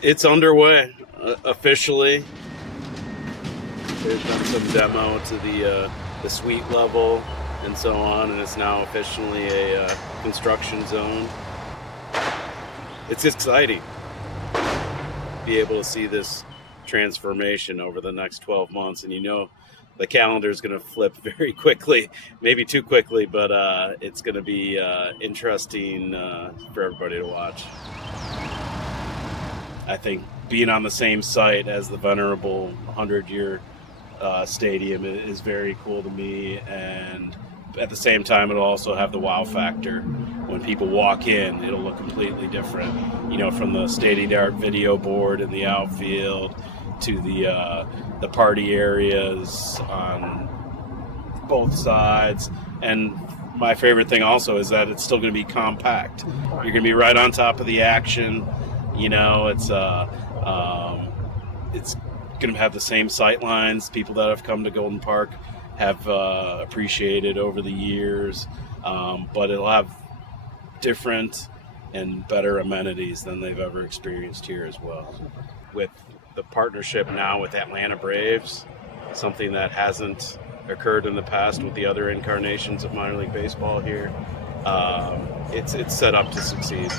It's underway officially. There's been some demo to the suite level and so on, and it's now officially a construction zone. It's exciting to be able to see this transformation over the next 12 months, and the calendar is going to flip very quickly, maybe too quickly, but it's going to be interesting for everybody to watch. I think being on the same site as the venerable 100-year stadium is very cool to me, and at the same time it'll also have the wow factor. When people walk in, it'll look completely different, from the state-of-the-art video board in the outfield to the party areas on both sides. And my favorite thing also is that it's still going to be compact. You're going to be right on top of the action. It's going to have the same sight lines. People that have come to Golden Park have appreciated over the years, but it'll have different and better amenities than they've ever experienced here as well. With the partnership now with Atlanta Braves, something that hasn't occurred in the past with the other incarnations of minor league baseball here, it's set up to succeed.